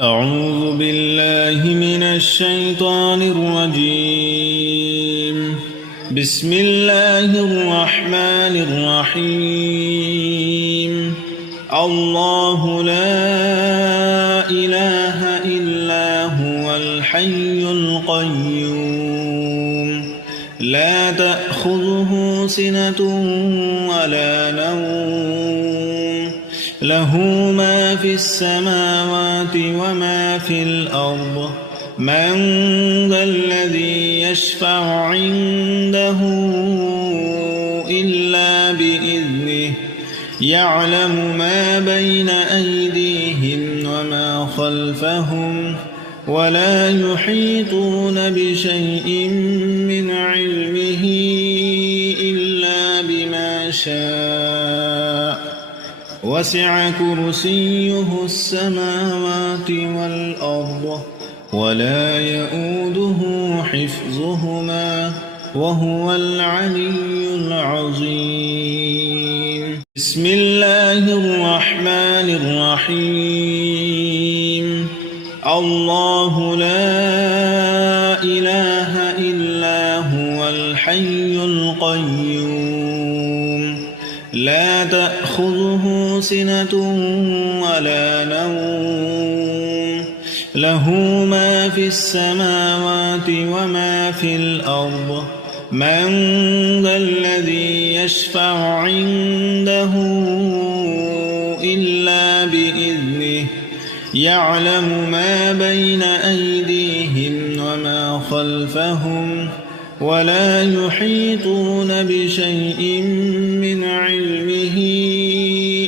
أعوذ بالله من الشيطان الرجيم. بسم الله الرحمن الرحيم. الله لا إله إلا هو الحي القيوم لا تأخذه سنة ولا نوم له ما في السماوات وما في الأرض من ذا الذي يشفع عنده إلا بإذنه يعلم ما بين أيديهم وما خلفهم ولا يحيطون بشيء من علمه إلا بما شاء وسع كرسيه السماوات والأرض ولا يؤوده حفظهما وهو العلي العظيم. بسم الله الرحمن الرحيم. الله لا إله إلا هو الحي القيوم لا تأخذه سنة ولا نوم له ما في السماوات وما في الأرض من ذا الذي يشفع عنده إلا بإذنه يعلم ما بين أيديهم وما خلفهم ولا يحيطون بشيء من علمه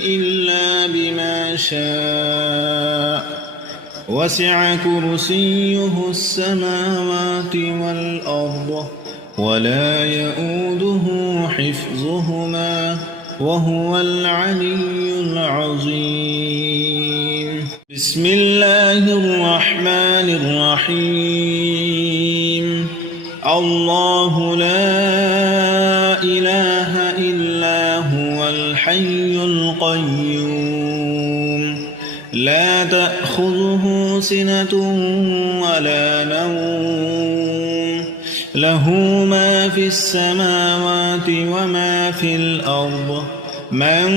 إلا بما شاء وسع كرسيه السماوات والأرض ولا يؤوده حفظهما وهو العلي العظيم. بسم الله الرحمن الرحيم. الله لا إله إلا هو الحي القيوم لا تأخذه سنة ولا نوم له ما في السماوات وما في الأرض من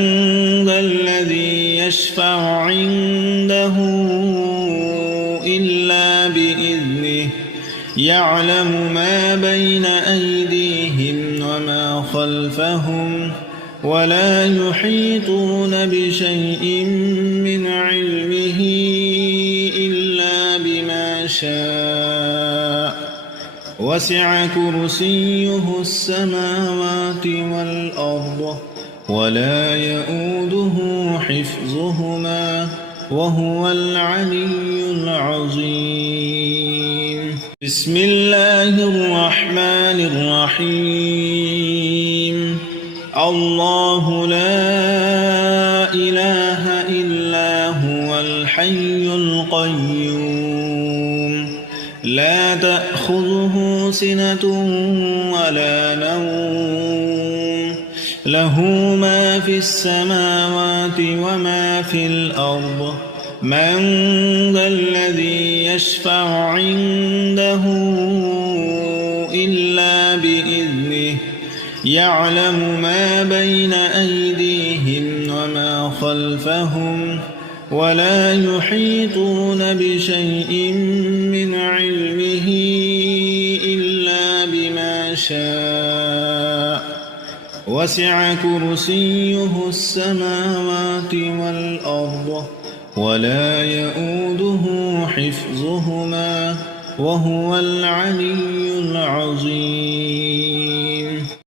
ذا الذي يشفع عنده إلا بإذنه يعلم ما بين أيديهم وما خلفهم ولا يحيطون بشيء من علمه إلا بما شاء وسع كرسيه السماوات والأرض ولا يؤوده حفظهما وهو العلي العظيم. بسم الله الرحمن الرحيم. الله لا إله إلا هو الحي القيوم لا تأخذه سنة ولا نوم له ما في السماوات وما في الأرض من ذا الذي يشفع عنده إلا بإذنه يعلم ما بين أيديهم وما خلفهم ولا يحيطون بشيء من علمه إلا بما شاء وسع كرسيه السماوات والأرض ولا يؤوده حفظهما وهو العلي العظيم.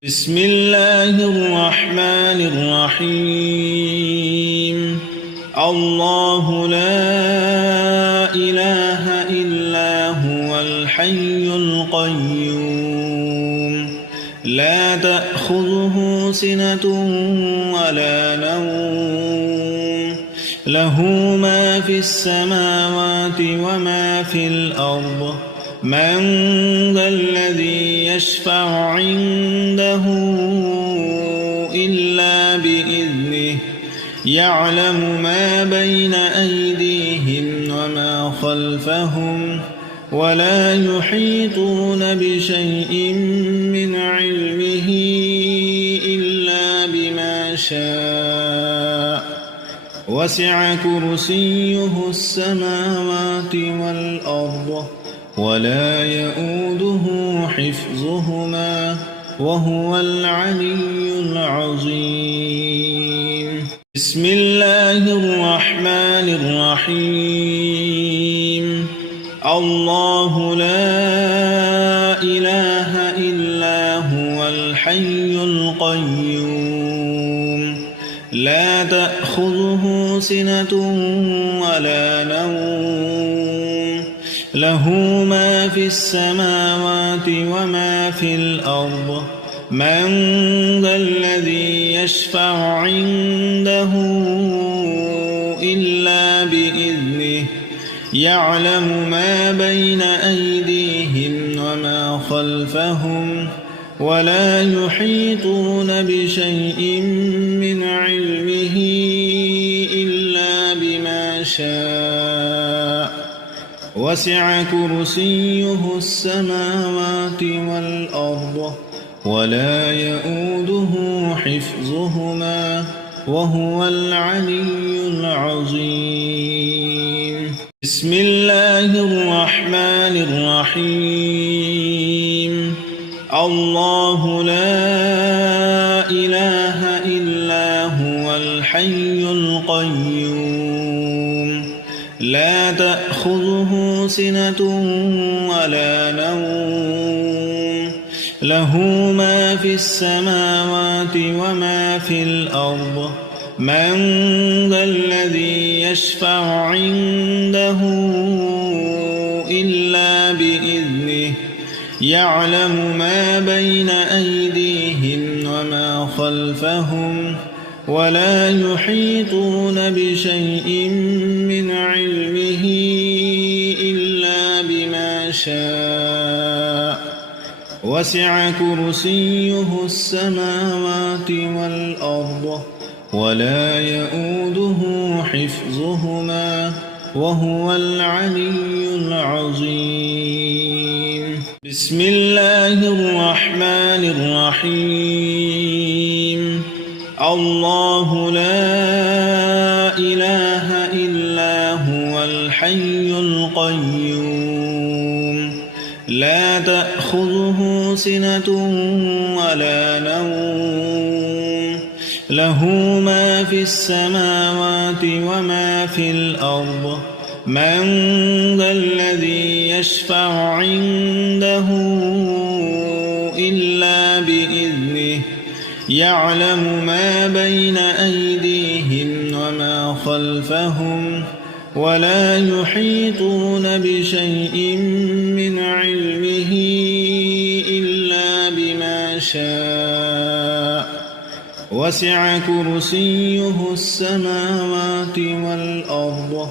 بسم الله الرحمن الرحيم. الله لا إله إلا هو الحي القيوم لا تأخذه سنة ولا نوم له ما في السماوات وما في الأرض من ذا الذي يشفع عنده إلا بإذنه يعلم ما بين أيديهم وما خلفهم ولا يحيطون بشيء من علمه إلا بما شاء وسع كرسيه السماوات والأرض ولا يؤوده حفظهما وهو العلي العظيم. بسم الله الرحمن الرحيم. الله لا إله إلا هو الحي القيوم لا تأخذه سنة ولا نوم له ما في السماوات وما في الأرض من ذا الذي يشفع عنده إلا بإذنه يعلم ما بين أيديهم وما خلفهم ولا يحيطون بشيء من علمه إلا بما شاء وسع كرسيه السماوات والأرض ولا يؤوده حفظهما وهو العلي العظيم. بسم الله الرحمن الرحيم. الله لا إله إلا هو الحي القيوم لا تأخذه سنة ولا نوم له ما في السماوات وما في الأرض من ذا الذي يشفع عنده إلا بإذنه يعلم ما بين أيديهم وما خلفهم ولا يحيطون بشيء من علمه إلا بما شاء وسع كرسيه السماوات والأرض ولا يؤوده حفظهما وهو العلي العظيم. بسم الله الرحمن الرحيم. الله لا إله إلا هو الحي القيوم لا تأخذه سنة ولا نوم له ما في السماوات وما في الأرض من ذا الذي يشفع عنده إلا بإذنه يعلم ما بين أيديهم وما خلفهم ولا يحيطون بشيء من علمه إلا بما شاء وسع كرسيه السماوات والأرض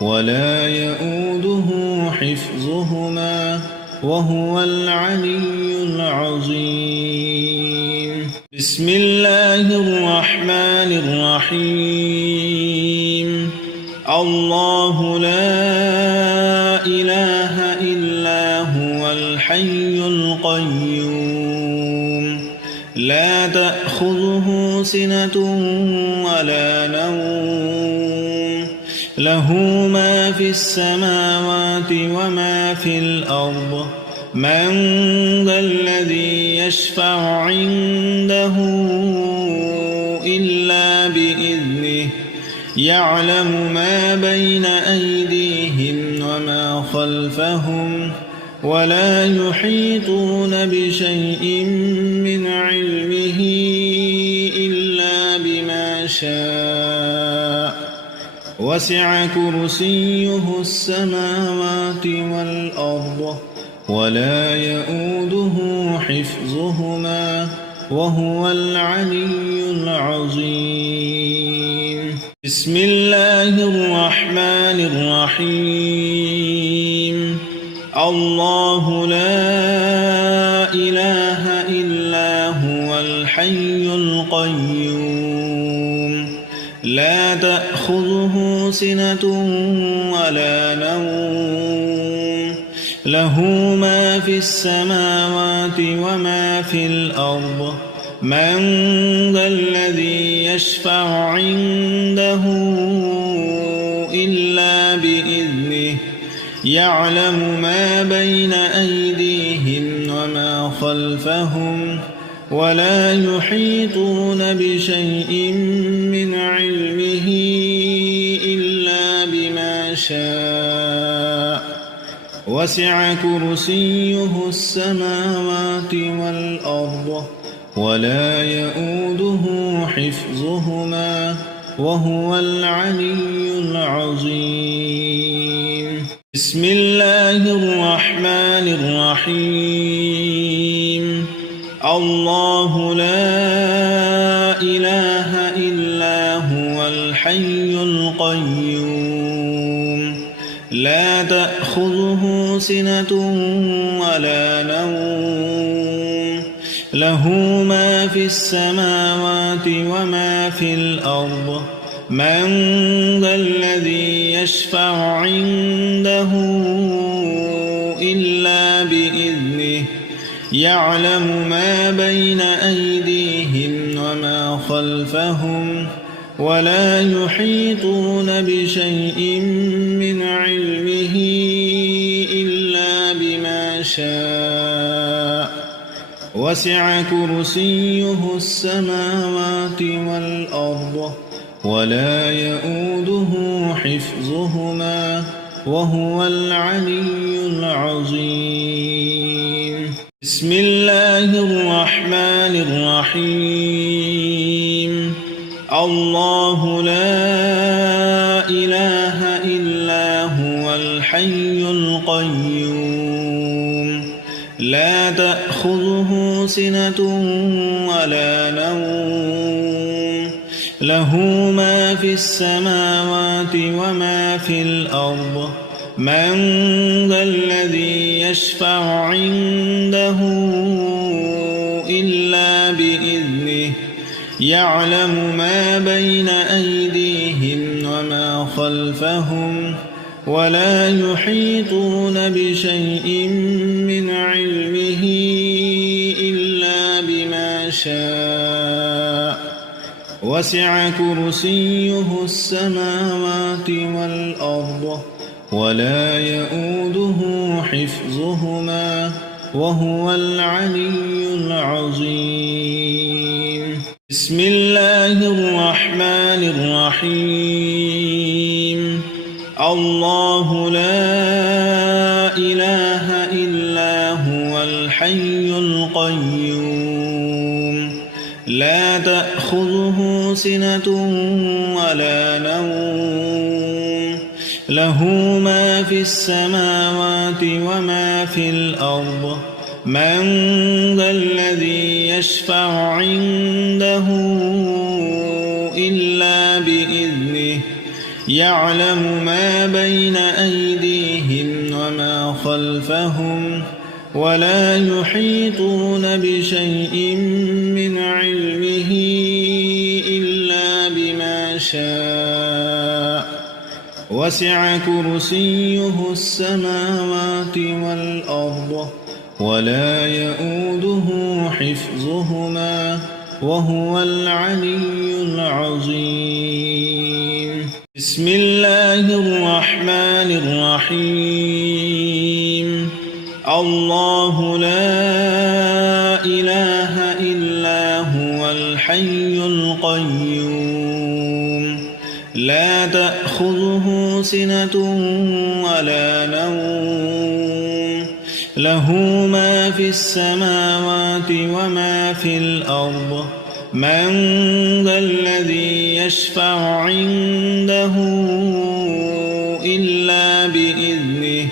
ولا يؤوده حفظهما وهو العلي العظيم. بسم الله الرحمن الرحيم. الله لا إله إلا هو الحي القيوم لا تأخذه سنة ولا نوم له ما في السماوات وما في الأرض من ذا الذي يشفع عنده إلا بإذنه يعلم ما بين أيديهم وما خلفهم ولا يحيطون بشيء من علمه إلا بما شاء وسع كرسيه السماوات والأرض ولا يؤوده حفظهما وهو العلي العظيم. بسم الله الرحمن الرحيم. الله لا إله إلا هو الحي القيوم لا تأخذه سنة ولا نوم له ما في السماوات وما في الأرض من ذا الذي يشفع عنده إلا بإذنه يعلم ما بين أيديهم وما خلفهم ولا يحيطون بشيء من علمه إلا بما شاء وسع كرسيه السماوات والأرض ولا يؤوده حفظهما وهو العلي العظيم. بسم الله الرحمن الرحيم. الله لا إله إلا هو الحي القيوم لا تأخذه سنة ولا نوم له ما في السماوات وما في الأرض من ذا الذي يشفع عنده إلا بإذنه يعلم ما بين أيديهم وما خلفهم ولا يحيطون بشيء من علمه إلا بما شاء وسع كرسيه السماوات والأرض ولا يؤوده حفظهما وهو العلي العظيم. بسم الله الرحمن الرحيم. الله لا إله إلا هو الحي القيوم لا تأخذه سنة ولا نوم له ما في السماوات وما في الأرض من ذا الذي يشفع عنده إلا بإذنه يعلم ما بين أيديهم وما خلفهم ولا يحيطون بشيء من علمه إلا بما شاء وسع كرسيه السماوات والأرض ولا يؤوده حفظهما وهو العلي العظيم. بسم الله الرحمن الرحيم. الله لا إله إلا هو الحي القيوم لا تأخذه سنة ولا نوم له ما في السماوات وما في الأرض من ذا الذي يشفع عنده إلا بإذنه يعلم ما بين أيديهم وما خلفهم ولا يحيطون بشيء من علمه إلا بما شاء وسع كرسيه السماوات والأرض ولا يؤوده حفظهما وهو العلي العظيم. بسم الله الرحمن الرحيم. الله لا إله إلا هو الحي القيوم لا تأخذه سنة ولا نوم له ما في السماوات وما في الأرض من ذا الذي يشفع عنده إلا بإذنه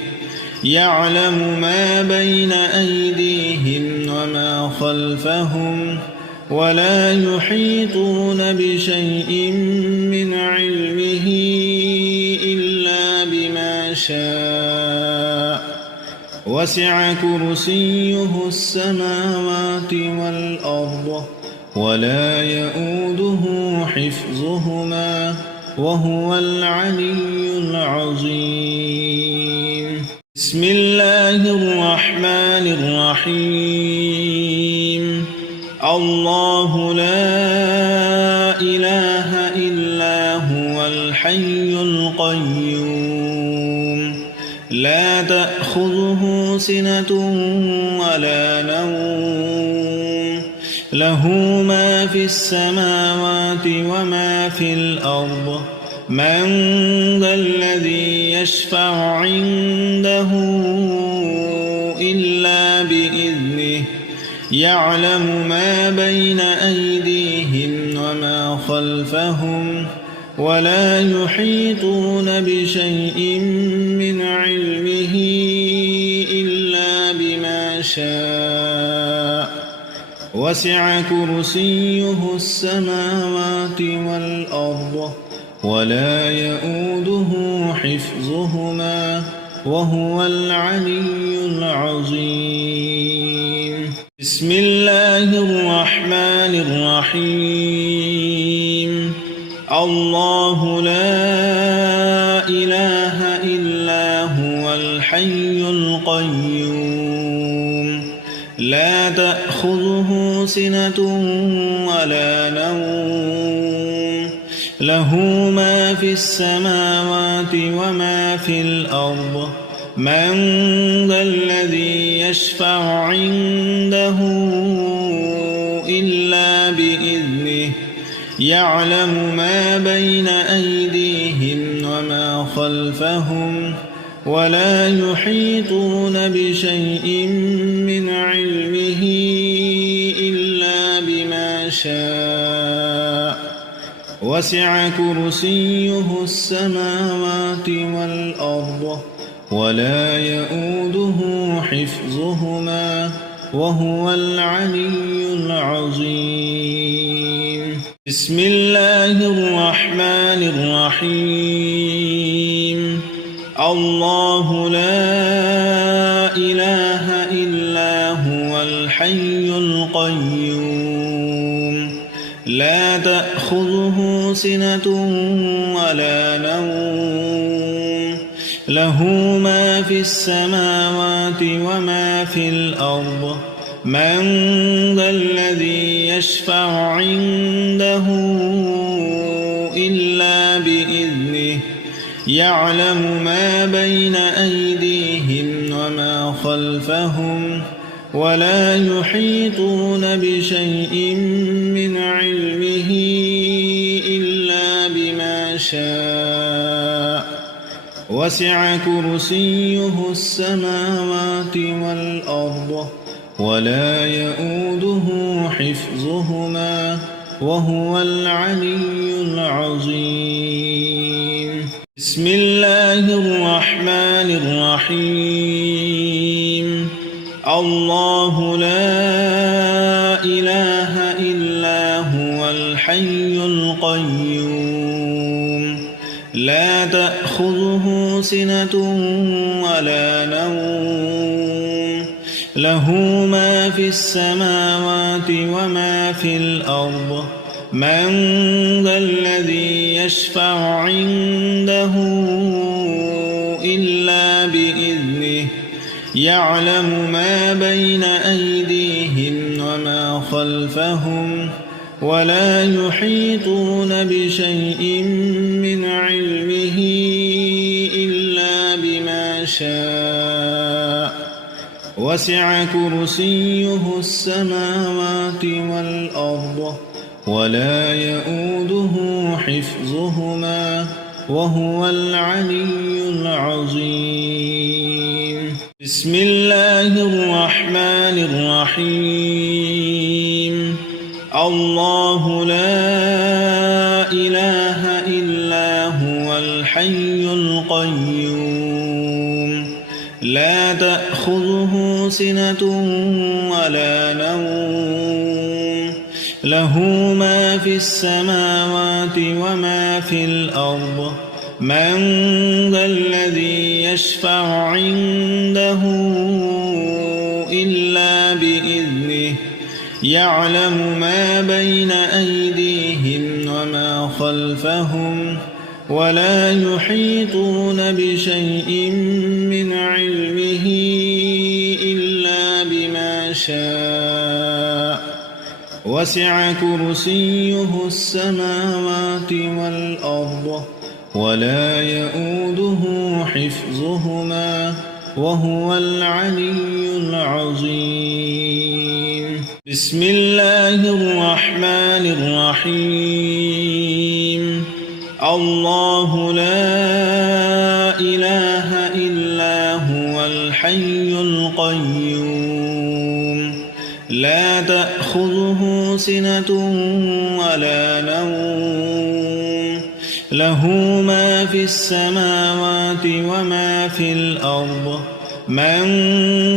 يعلم ما بين أيديهم وما خلفهم ولا يحيطون بشيء من علمه إلا بما شاء وسع كرسيه السماوات والأرض ولا يؤوده حفظهما وهو العلي العظيم. بسم الله الرحمن الرحيم الله لا إله إلا هو الحي القيوم لا تأخذه سنة ولا نوم له ما في السماوات وما في الأرض من ذا الذي يشفع عنده إلا بإذنه يعلم ما بين أيديهم وما خلفهم ولا يحيطون بشيء من علمه إلا بما شاء وسع كرسيه السماوات والأرض ولا يؤوده حفظهما وهو العلي العظيم بسم الله الرحمن الرحيم الله لا إله إلا هو الحي القيوم لا تأخذه سنة ولا نوم له ما في السماوات وما في الأرض من ذا الذي يشفع عنده إلا بإذنه يعلم ما بين أيديهم وما خلفهم ولا يحيطون بشيء من علمه إلا بما شاء وسع كرسيه السماوات والأرض ولا يؤوده حفظهما وهو العلي العظيم بسم الله الرحمن الرحيم الله لا إله إلا هو الحي القيوم لا تأخذه سنة ولا نوم له ما في السماوات وما في الأرض من ذا الذي يشفع عنده إلا بإذنه يعلم ما بين أيديهم وما خلفهم ولا يحيطون بشيء من علمه إلا بما شاء وسع كرسيه السماوات والأرض ولا يؤوده حفظهما وهو العلي العظيم بسم الله الرحمن الرحيم الله لا إله إلا هو الحي القيوم لا تأخذه سنة ولا نوم له ما في السماوات وما في الأرض من ذا الذي يشفع عنده إلا بإذنه يعلم ما بين أيديهم وما خلفهم ولا يحيطون بشيء من علمه إلا بما شاء وسع كرسيه السماوات والأرض ولا يؤوده حفظهما وهو العلي العظيم بسم الله الرحمن الرحيم الله لا إله إلا هو الحي القيوم لا تأخذه سنة ولا نوم له ما في السماوات وما في الأرض من ذا الذي يشفع عنده إلا بإذنه يعلم ما بين أيديهم وما خلفهم ولا يحيطون بشيء من علمه وسع كرسيه السماوات والأرض ولا يؤوده حفظهما وهو العلي العظيم بسم الله الرحمن الرحيم الله لا إله إلا هو الحي القيوم لا تأخذه سنة ولا نوم له ما في السماوات وما في الأرض من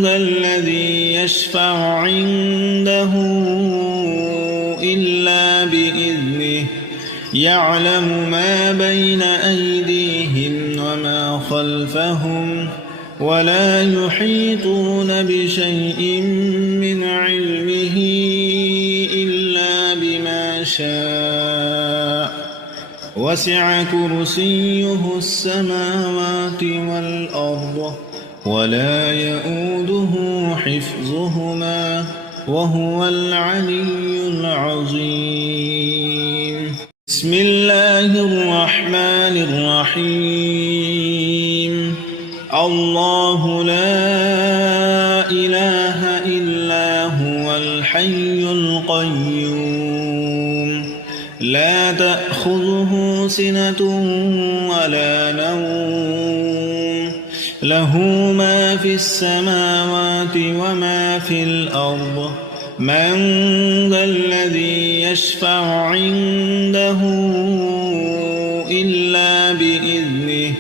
ذا الذي يشفع عنده إلا بإذنه يعلم ما بين أيديهم وما خلفهم ولا يحيطون بشيء من علمه إلا بما شاء وسع كرسيه السماوات والأرض ولا يؤوده حفظهما وهو العلي العظيم بسم الله الرحمن الرحيم الله لا إله إلا هو الحي القيوم لا تأخذه سنة ولا نوم له ما في السماوات وما في الأرض من ذا الذي يشفع عنده إلا بإذنه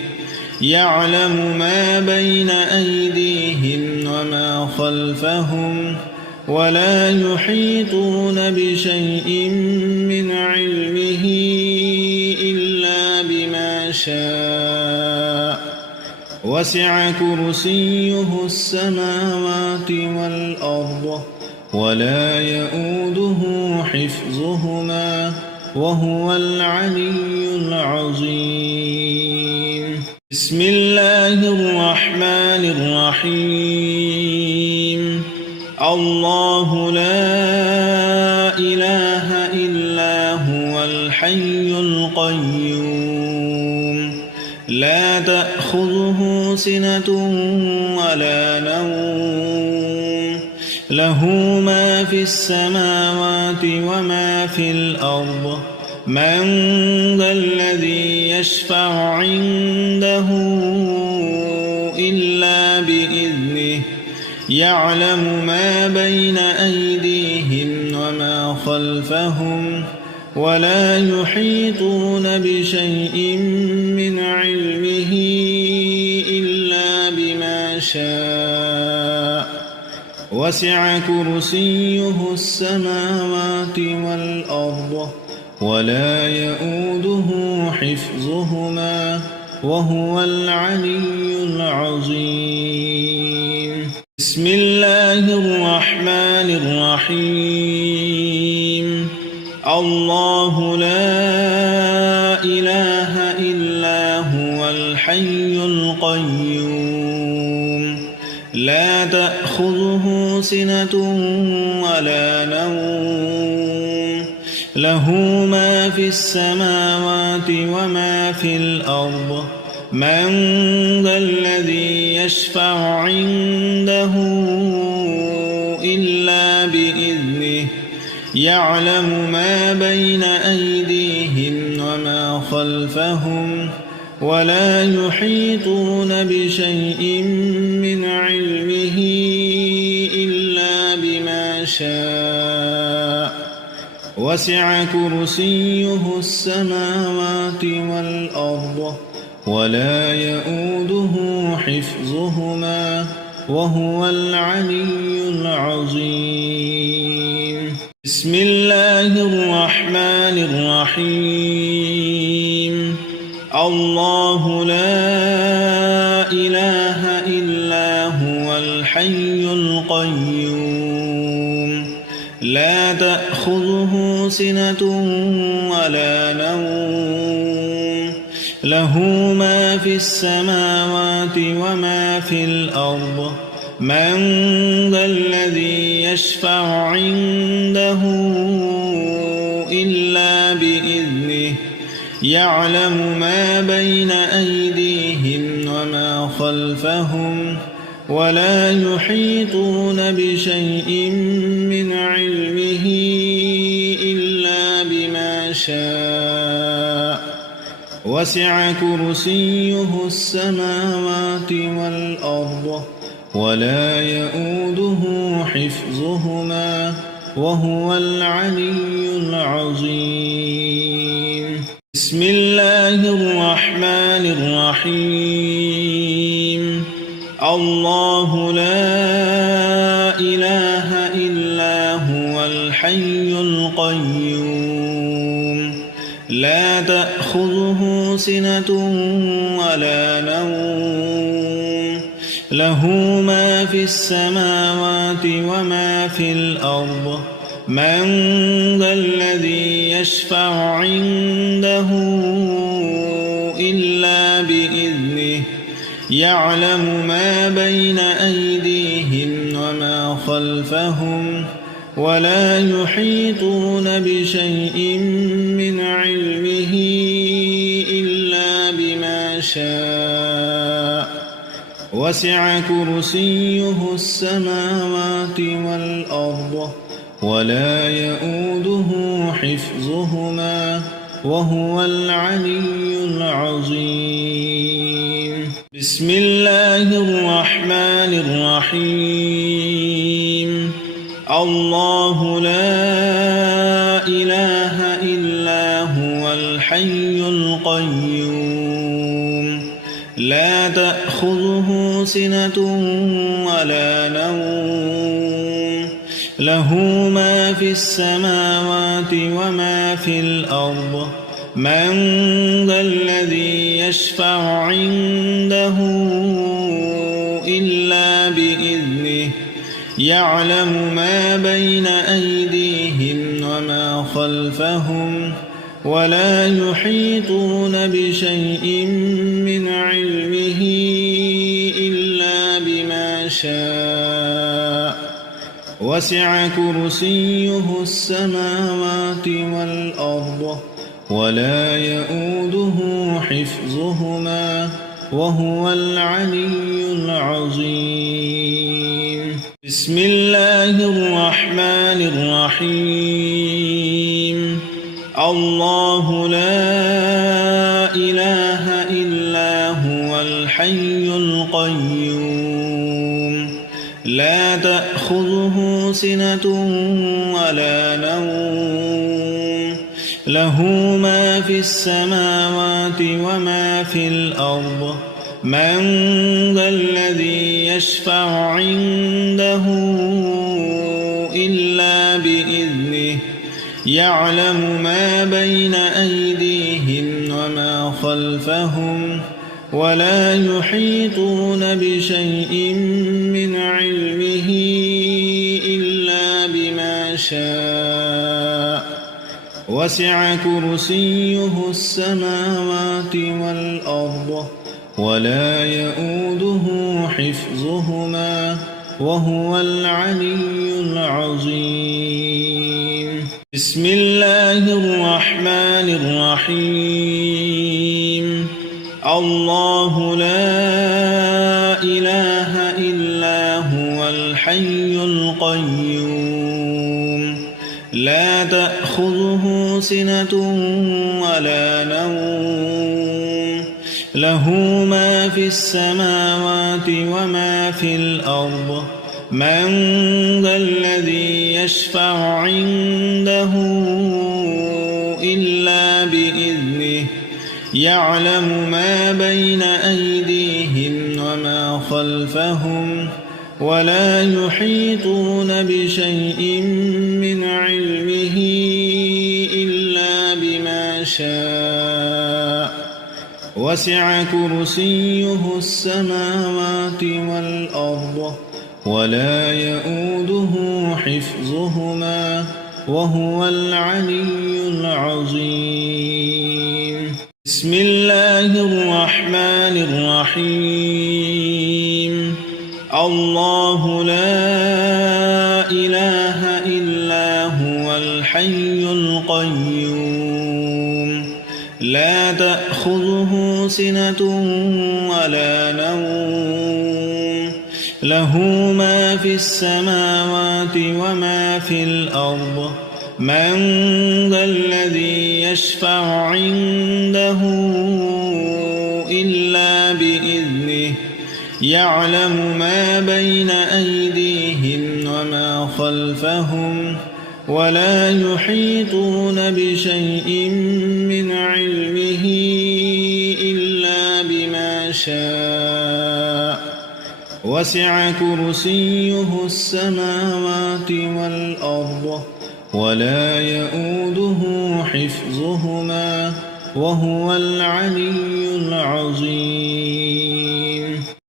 يعلم ما بين أيديهم وما خلفهم ولا يحيطون بشيء من علمه إلا بما شاء وسع كرسيه السماوات والأرض ولا يؤوده حفظهما وهو العلي العظيم بسم الله الرحمن الرحيم الله لا إله إلا هو الحي القيوم لا تأخذه سنة ولا نوم له ما في السماوات وما في الأرض من ذا الذي يشفع عنده إلا بإذنه يعلم ما بين أيديهم وما خلفهم ولا يحيطون بشيء من علمه إلا بما شاء وسع كرسيه السماوات والأرض ولا يؤوده حفظهما وهو العلي العظيم بسم الله الرحمن الرحيم الله لا إله إلا هو الحي القيوم لا تأخذه سنة ولا نوم له ما في السماوات وما في الأرض من ذا الذي يشفع عنده إلا بإذنه يعلم ما بين أيديهم وما خلفهم ولا يحيطون بشيء من علمه إلا بما شاء وسع كرسيه السماوات والأرض ولا يؤوده حفظهما وهو العلي العظيم بسم الله الرحمن الرحيم الله لا إله إلا هو الحي القيوم لا تأخذه سنة ولا نوم له ما في السماوات وما في الأرض من ذا الذي يشفع عنده إلا بإذنه يعلم ما بين أيديهم وما خلفهم ولا يحيطون بشيء من علمه إلا بما شاء وسع كرسيه السماوات والأرض ولا يؤوده حفظهما وهو العلي العظيم. بسم الله الرحمن الرحيم. الله لا إله إلا هو الحي القيوم لا تأخذه سنة ولا نوم له ما في السماوات وما في الأرض من ذا الذي يشفع عنده إلا بإذنه يعلم ما بين أيديهم وما خلفهم ولا يحيطون بشيء من علمه إلا بما شاء وسع كرسيه السماوات والأرض ولا يؤوده حفظهما وهو العلي العظيم. بسم الله الرحمن الرحيم. الله لا إله إلا هو الحي القيوم لا تأخذه سنة ولا نوم له ما في السماوات وما في الأرض من ذا الذي يشفع عنده إلا بإذنه يعلم ما بين أيديهم وما خلفهم ولا يحيطون بشيء من علمه إلا بما شاء وسع كرسيه السماوات والأرض ولا يؤوده حفظهما وهو العلي العظيم. بسم الله الرحمن الرحيم. الله لا إله إلا هو الحي القيوم لا تأخذه سنة ولا نوم له ما في السماوات وما في الأرض من ذا الذي يشفع عنده إلا بإذنه يعلم ما بين أيديهم وما خلفهم ولا يحيطون بشيء من علمه إلا بما شاء وسع كرسيه السماوات والأرض ولا يؤوده حفظهما وهو العلي العظيم. بسم الله الرحمن الرحيم. الله لا إله إلا هو الحي القيوم لا تأخذه سنة ولا نوم له ما في السماوات وما في الأرض من ذا الذي يشفع عنده إلا بإذنه يعلم ما بين أيديهم وما خلفهم ولا يحيطون بشيء من علمه إلا بما شاء وسع كرسيه السماوات والأرض ولا يؤوده حفظهما وهو العلي العظيم. بسم الله الرحمن الرحيم. الله لا إله إلا هو الحي القيوم لا تأخذه سنة ولا نوم له ما في السماوات وما في الأرض من ذا الذي يشفع عنده إلا بإذنه يعلم ما بين أيديهم وما خلفهم ولا يحيطون بشيء من علمه إلا بما شاء وسع كرسيه السماوات والأرض ولا يؤوده حفظهما وهو العلي العظيم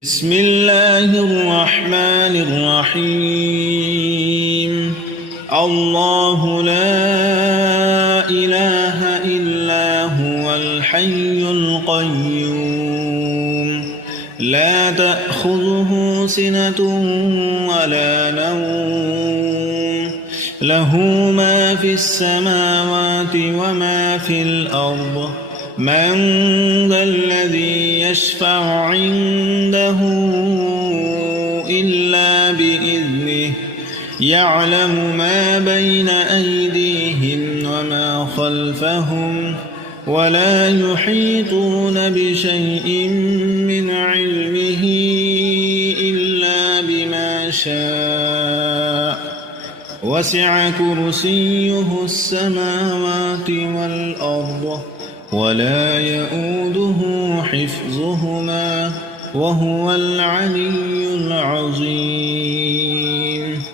بسم الله الرحمن الرحيم الله لا إله إلا هو الحي القيوم لا تأخذه سنة ولا نوم له ما في السماوات وما في الأرض من ذا الذي يشفع عنده إلا بإذنه يعلم ما بين أيديهم وما خلفهم ولا يحيطون بشيء من علمه إلا بما شاء وسع كرسيه السماوات والأرض ولا يؤوده حفظهما وهو العلي العظيم